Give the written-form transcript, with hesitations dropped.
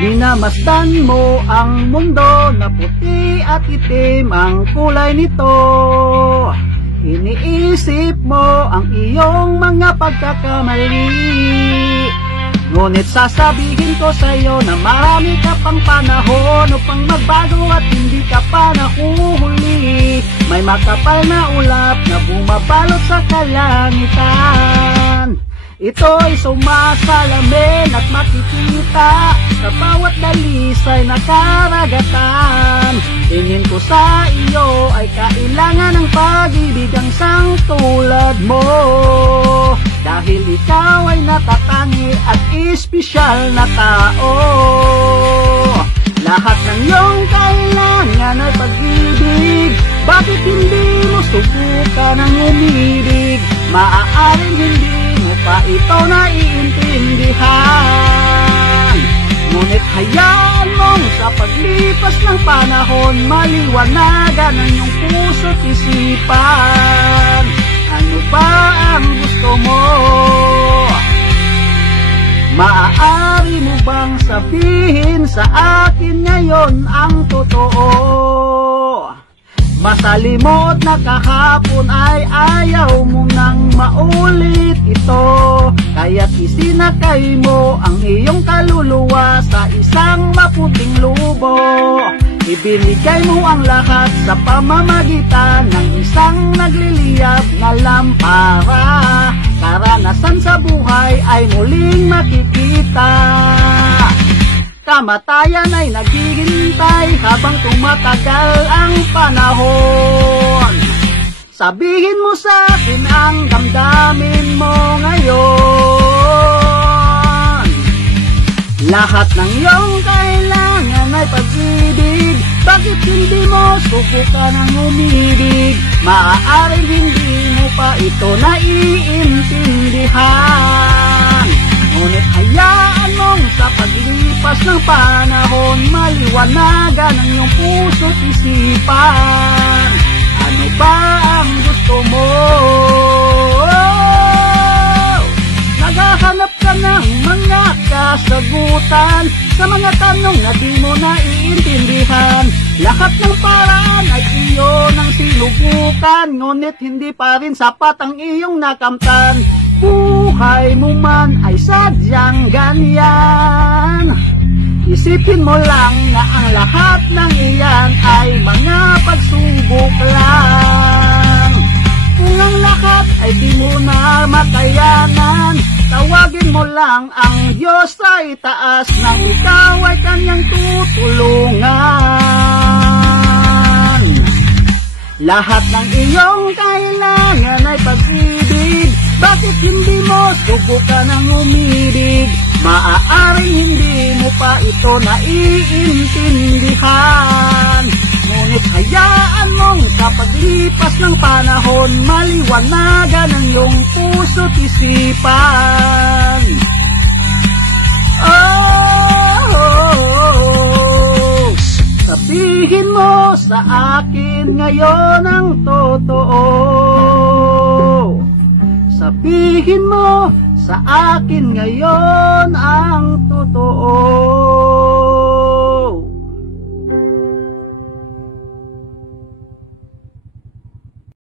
Minamasdan mo ang mundo na puti at itim ang kulay nito. Iniisip mo ang iyong mga pagkakamali. Ngunit sasabihin ko sa'yo na marami ka pang panahon upang magbago at hindi ka pa nahuhuli. May makapal na ulap na bumabalot sa kalangitan. Ito'y sumasalamin at makikita sa bawat dalisay na karagatan. Tingin ko sa iyo ay kailangan ng pag-ibig ang sang tulad mo. Dahil ikaw ay natatangi at espesyal na tao. Lahat ng iyong kailangan ay pag-ibig. Bakit hindi mo subukan ang umibig? Maaaring hindi mo pa ito naiintindihan. Ngunit hayaan mong sa paglipas ng panahon maliwanagan ang iyong puso't isipan. Ano ba ang gusto mo? Maaari mo bang sabihin sa akin ngayon ang totoo? Masalimot na kahapon ay ayaw mo nang maulit ito. Kaya't isinakay mo ang iyong kaluluwa sa isang maputing lubo. Ibinigay mo ang lahat sa pamamagitan ng isang nagliliyab na lampara. Karanasan sa buhay ay muling makikita. Kamatayan ay naghihintay habang tumatagal ang panahon. Sabihin mo sa akin ang damdamin mo ngayon. Lahat ng iyong kailangan ay pag-ibig. Bakit hindi mo subukan ang umibig? Maaaring hindi mo pa ito naiintindihan. Ngunit hayaan mong sa paglipas ng panahon maliwanagan ang iyong puso't isipan. Ano ba ang gusto mo? Naghahanap ka ng mga kasagutan sa mga tanong na di mo naiintindihan. Lahat ng paraan ay iyon ang sinubukan, ngunit hindi pa rin sapat ang iyong nakamtan. Buhay mo man ay sadyang ganyan. Isipin mo lang na ang lahat ng iyan ay mga pagsubok lang. Kung ang lahat ay di mo na makayanan, tawagin mo lang ang Diyos sa itaas nang ikaw ay kanyang tutulungan. Lahat ng iyong kailangan ay pag-ibig. Bakit hindi mo subukan ang umibig? Maaaring hindi mo pa ito naiintindihan. Ngunit hayaan mong sa paglipas ng panahon maliwanagan ang iyong puso't isipan. Oh, sabihin mo sa akin ngayon ang totoo. Sabihin mo sa akin ngayon ang totoo.